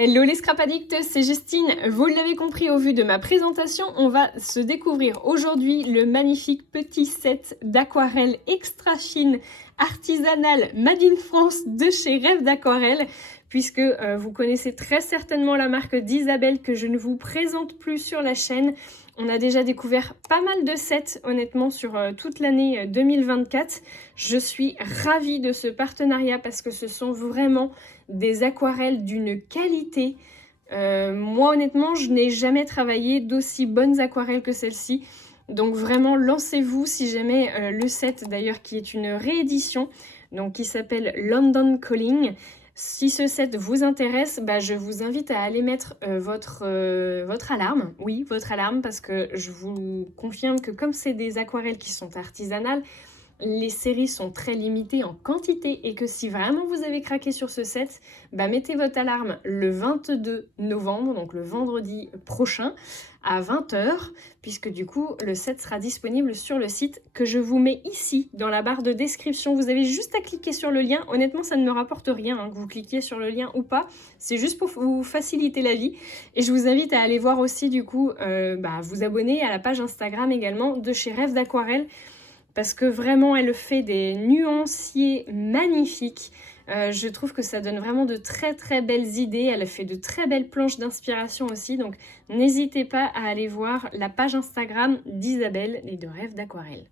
Hello les Scrap Addicts, c'est Justine. Vous l'avez compris au vu de ma présentation, on va se découvrir aujourd'hui le magnifique petit set d'aquarelle extra fine, artisanale, made in France de chez Rêve d'Aquarelle, puisque vous connaissez très certainement la marque d'Isabelle que je ne vous présente plus sur la chaîne. On a déjà découvert pas mal de sets, honnêtement, sur toute l'année 2024. Je suis ravie de ce partenariat parce que ce sont vraiment des aquarelles d'une qualité. Moi, honnêtement, je n'ai jamais travaillé d'aussi bonnes aquarelles que celle-ci. Donc vraiment, lancez-vous si jamais le set, d'ailleurs, qui est une réédition, donc qui s'appelle London Calling. Si ce set vous intéresse, je vous invite à aller mettre votre alarme. Oui, votre alarme, parce que je vous confirme que comme c'est des aquarelles qui sont artisanales, les séries sont très limitées en quantité et que si vraiment vous avez craqué sur ce set, mettez votre alarme le 22 novembre, donc le vendredi prochain, à 20 h, puisque du coup, le set sera disponible sur le site que je vous mets ici, dans la barre de description. Vous avez juste à cliquer sur le lien. Honnêtement, ça ne me rapporte rien, que vous cliquiez sur le lien ou pas. C'est juste pour vous faciliter la vie. Et je vous invite à aller voir aussi, du coup, vous abonner à la page Instagram également de chez Rêve d'Aquarelle, parce que vraiment, elle fait des nuanciers magnifiques. Je trouve que ça donne vraiment de très très belles idées. Elle fait de très belles planches d'inspiration aussi. Donc, n'hésitez pas à aller voir la page Instagram d'Isabelle et de Rêve d'Aquarelle.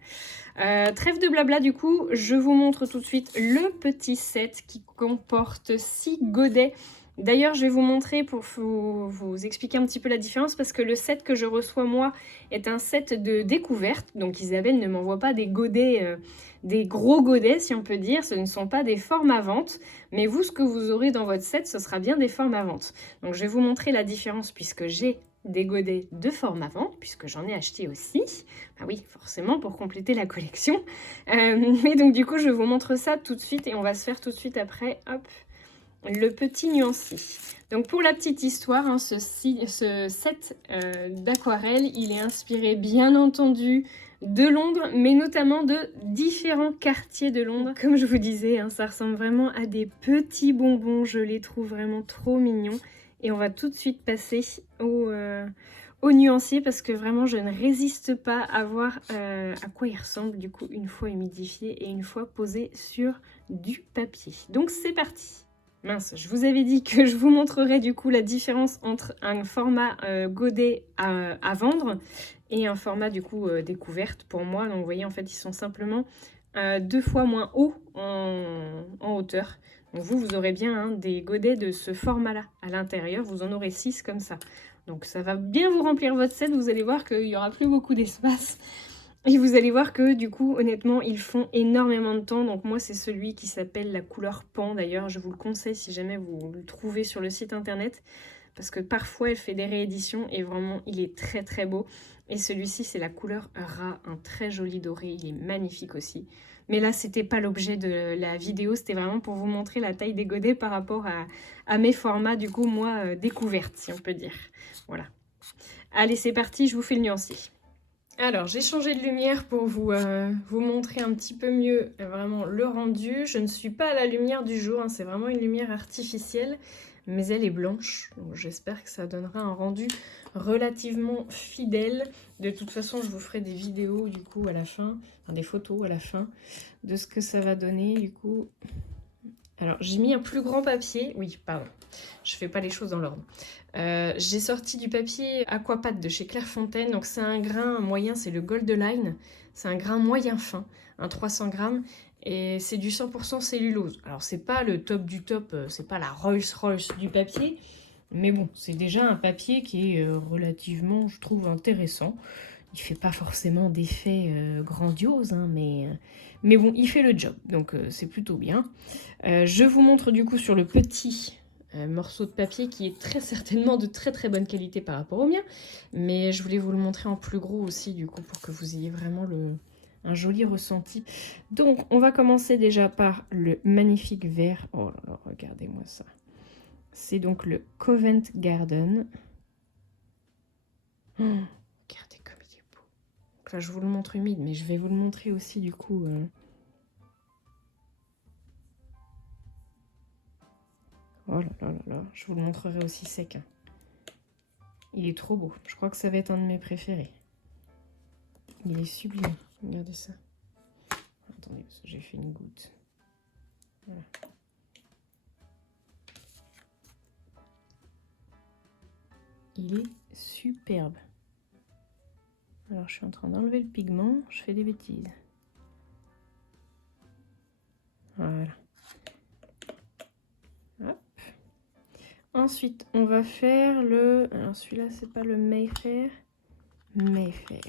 Trêve de blabla, du coup, je vous montre tout de suite le petit set qui comporte 6 godets. D'ailleurs, je vais vous montrer pour vous expliquer un petit peu la différence, parce que le set que je reçois moi est un set de découverte. Donc Isabelle ne m'envoie pas des godets, des gros godets si on peut dire. Ce ne sont pas des formes à vente. Mais vous, ce que vous aurez dans votre set, ce sera bien des formes à vente. Donc je vais vous montrer la différence puisque j'ai des godets de forme à vente, puisque j'en ai acheté aussi. Ah oui, forcément, pour compléter la collection. Mais donc du coup, je vous montre ça tout de suite et on va se faire tout de suite après, hop, le petit nuancier. Donc pour la petite histoire, ce set d'aquarelle, il est inspiré bien entendu de Londres, mais notamment de différents quartiers de Londres. Comme je vous disais, ça ressemble vraiment à des petits bonbons, je les trouve vraiment trop mignons. Et on va tout de suite passer au nuancier, parce que vraiment je ne résiste pas à voir à quoi il ressemble du coup une fois humidifié et une fois posé sur du papier. Donc c'est parti! Mince, je vous avais dit que je vous montrerai du coup la différence entre un format godet à vendre et un format du coup découverte pour moi. Donc vous voyez, en fait, ils sont simplement 2 fois moins hauts en hauteur. Donc vous aurez bien des godets de ce format-là à l'intérieur. Vous en aurez 6 comme ça. Donc ça va bien vous remplir votre set. Vous allez voir qu'il n'y aura plus beaucoup d'espace. Et vous allez voir que du coup, honnêtement, ils font énormément de temps. Donc moi, c'est celui qui s'appelle la couleur pan. D'ailleurs, je vous le conseille si jamais vous le trouvez sur le site internet. Parce que parfois, elle fait des rééditions et vraiment, il est très très beau. Et celui-ci, c'est la couleur rat, un très joli doré. Il est magnifique aussi. Mais là, c'était pas l'objet de la vidéo. C'était vraiment pour vous montrer la taille des godets par rapport à mes formats, du coup, moi, découvertes, si on peut dire. Voilà. Allez, c'est parti, je vous fais le nuancier. Alors, j'ai changé de lumière pour vous montrer un petit peu mieux vraiment le rendu. Je ne suis pas à la lumière du jour, c'est vraiment une lumière artificielle, mais elle est blanche. Donc j'espère que ça donnera un rendu relativement fidèle. De toute façon, je vous ferai des vidéos du coup à la fin, enfin, des photos à la fin de ce que ça va donner du coup. Alors, j'ai mis un plus grand papier. Oui, pardon, je fais pas les choses dans l'ordre. J'ai sorti du papier Aquapat de chez Clairefontaine. Donc, c'est un grain moyen, c'est le Gold Line. C'est un grain moyen fin, un 300 grammes. Et c'est du 100% cellulose. Alors, c'est pas le top du top, c'est pas la Rolls-Royce du papier. Mais bon, c'est déjà un papier qui est relativement, je trouve, intéressant. Il fait pas forcément d'effet grandiose, mais bon, il fait le job, donc c'est plutôt bien. Je vous montre du coup sur le petit morceau de papier qui est très certainement de très très bonne qualité par rapport au mien, mais je voulais vous le montrer en plus gros aussi du coup pour que vous ayez vraiment un joli ressenti. Donc on va commencer déjà par le magnifique vert. Oh là là, regardez-moi ça. C'est donc le Covent Garden. Oh, regardez comme il est beau. Donc là, je vous le montre humide, mais je vais vous le montrer aussi du coup. Oh Oh là là là là, je vous le montrerai aussi sec. Hein. Il est trop beau. Je crois que ça va être un de mes préférés. Il est sublime. Regardez ça. Attendez, parce que j'ai fait une goutte. Voilà. Il est superbe. Alors, je suis en train d'enlever le pigment. Je fais des bêtises. Voilà. Hop. Ensuite, on va faire le... Alors, celui-là, c'est pas le Mayfair. Mayfair.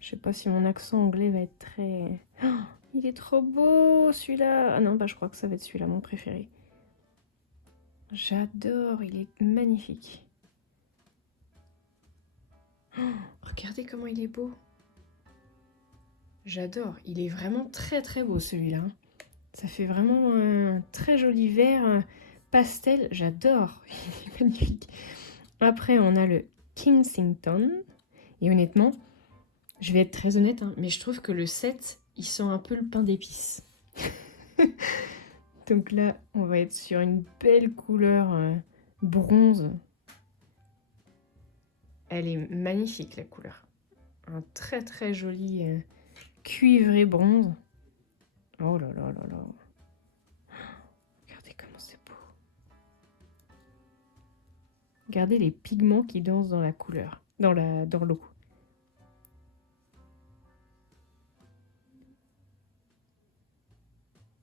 Je sais pas si mon accent anglais va être très... Oh, il est trop beau, celui-là. Ah non, bah je crois que ça va être celui-là, mon préféré. J'adore, il est magnifique. Oh, regardez comment il est beau. J'adore, il est vraiment très très beau celui-là. Ça fait vraiment un très joli vert pastel, j'adore, il est magnifique. Après on a le Kensington, et honnêtement, je vais être très honnête, hein, mais je trouve que le set, il sent un peu le pain d'épices. Donc là, on va être sur une belle couleur bronze. Elle est magnifique la couleur. Un très très joli cuivré bronze. Oh là là là là. Regardez comment c'est beau. Regardez les pigments qui dansent dans la couleur, dans l'eau.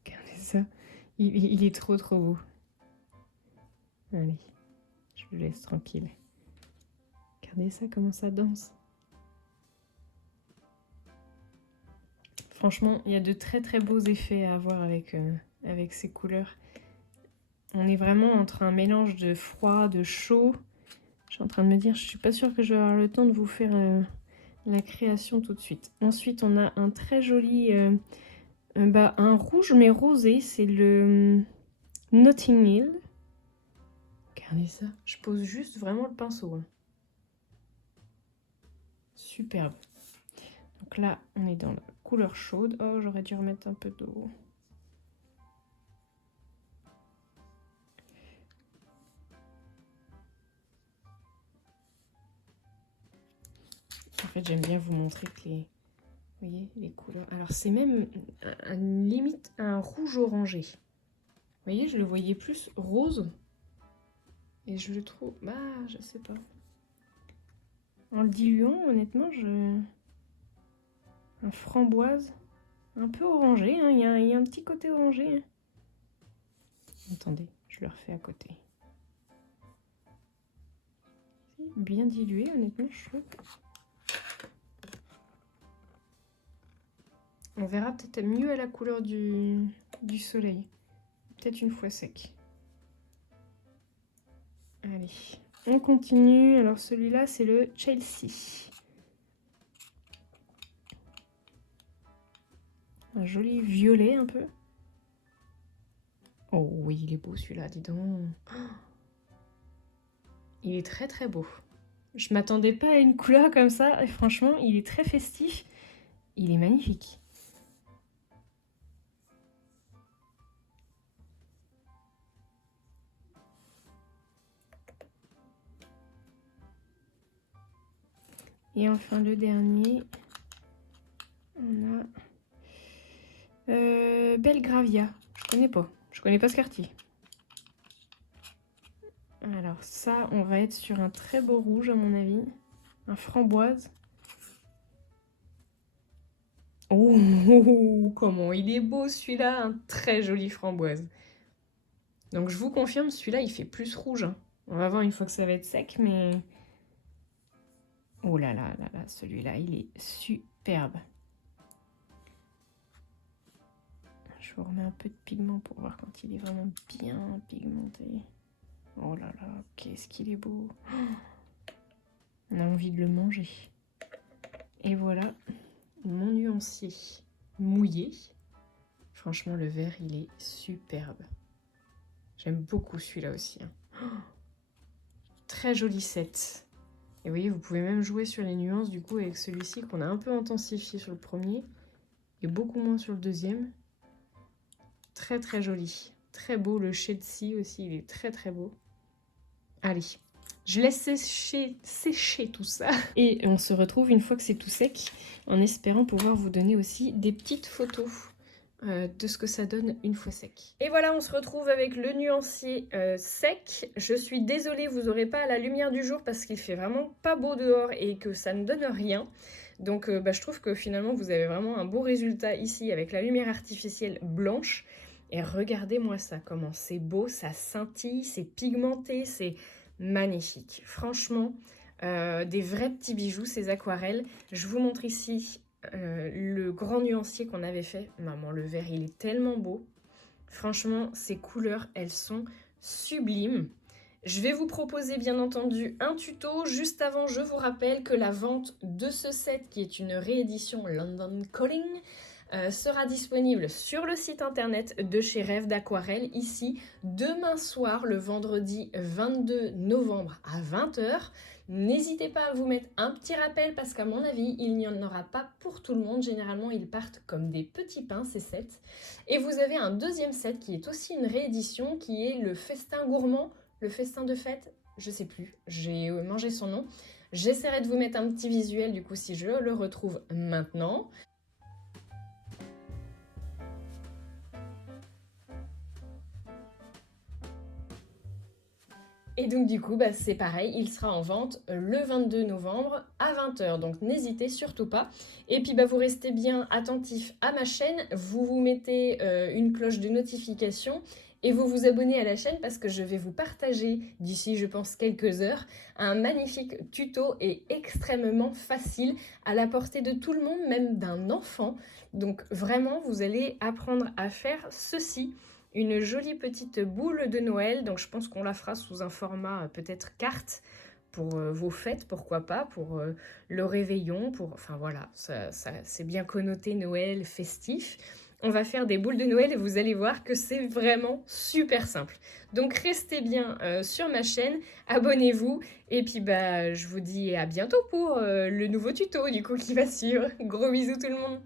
Regardez ça. Il est trop trop beau. Allez, je le laisse tranquille. Regardez ça, comment ça danse. Franchement, il y a de très très beaux effets à avoir avec ces couleurs. On est vraiment entre un mélange de froid, de chaud. Je suis en train de me dire, je suis pas sûre que je vais avoir le temps de vous faire la création tout de suite. Ensuite, on a un très joli, un rouge mais rosé, c'est le Notting Hill. Regardez ça, je pose juste vraiment le pinceau. Hein. Superbe. Donc là, on est dans la couleur chaude. Oh, j'aurais dû remettre un peu d'eau. En fait, j'aime bien vous montrer que les... Vous voyez, les couleurs. Alors, c'est même limite un rouge orangé. Vous voyez, je le voyais plus rose. Et je le trouve... Bah, je sais pas. En le diluant, honnêtement, un framboise. Un peu orangé, hein. Il y a un petit côté orangé. Hein. Attendez, je le refais à côté. Bien dilué, honnêtement, je trouve. On verra peut-être mieux à la couleur du soleil. Peut-être une fois sec. Allez, on continue. Alors celui-là, c'est le Chelsea. Un joli violet un peu. Oh oui, il est beau celui-là, dis donc. Il est très très beau. Je m'attendais pas à une couleur comme ça. Et franchement, il est très festif. Il est magnifique. Et enfin le dernier, on a Belgravia. Je connais pas ce quartier. Alors ça, on va être sur un très beau rouge à mon avis, un framboise. Oh, comment il est beau celui-là, un très joli framboise. Donc je vous confirme, celui-là il fait plus rouge. Hein. On va voir une fois que ça va être sec, mais... Oh là là là là, celui-là il est superbe. Je vous remets un peu de pigment pour voir quand il est vraiment bien pigmenté. Oh là là, qu'est-ce qu'il est beau. On a envie de le manger. Et voilà, mon nuancier mouillé. Franchement, le vert, il est superbe. J'aime beaucoup celui-là aussi. Hein. Très joli set. Et vous voyez, vous pouvez même jouer sur les nuances du coup avec celui-ci qu'on a un peu intensifié sur le premier et beaucoup moins sur le deuxième. Très très joli. Très beau, le shade aussi, il est très très beau. Allez, je laisse sécher tout ça. Et on se retrouve une fois que c'est tout sec, en espérant pouvoir vous donner aussi des petites photos de ce que ça donne une fois sec. Et voilà, on se retrouve avec le nuancier sec. Je suis désolée, vous n'aurez pas la lumière du jour parce qu'il fait vraiment pas beau dehors et que ça ne donne rien. Donc je trouve que finalement vous avez vraiment un beau résultat ici avec la lumière artificielle blanche. Et regardez-moi ça, comment c'est beau, ça scintille, c'est pigmenté, c'est magnifique. Franchement, des vrais petits bijoux, ces aquarelles. Je vous montre ici le grand nuancier qu'on avait fait. Maman, le vert, il est tellement beau. Franchement, ces couleurs, elles sont sublimes. Je vais vous proposer bien entendu un tuto. Juste avant, je vous rappelle que la vente de ce set, qui est une réédition London Calling, sera disponible sur le site internet de chez Rêve d'Aquarelle, ici, demain soir, le vendredi 22 novembre à 20 h. N'hésitez pas à vous mettre un petit rappel parce qu'à mon avis, il n'y en aura pas pour tout le monde. Généralement, ils partent comme des petits pains, ces sets. Et vous avez un deuxième set qui est aussi une réédition, qui est le festin gourmand, le festin de fête, je sais plus, j'ai mangé son nom. J'essaierai de vous mettre un petit visuel du coup si je le retrouve maintenant. Et donc du coup, c'est pareil, il sera en vente le 22 novembre à 20 h. Donc n'hésitez surtout pas. Et puis vous restez bien attentif à ma chaîne, vous vous mettez une cloche de notification et vous vous abonnez à la chaîne parce que je vais vous partager d'ici, je pense, quelques heures, un magnifique tuto et extrêmement facile à la portée de tout le monde, même d'un enfant. Donc vraiment, vous allez apprendre à faire ceci. Une jolie petite boule de Noël, donc je pense qu'on la fera sous un format peut-être carte pour vos fêtes, pourquoi pas, pour le réveillon, enfin voilà, ça c'est bien connoté Noël, festif. On va faire des boules de Noël et vous allez voir que c'est vraiment super simple. Donc restez bien sur ma chaîne, abonnez-vous et puis je vous dis à bientôt pour le nouveau tuto du coup qui va suivre. Gros bisous tout le monde.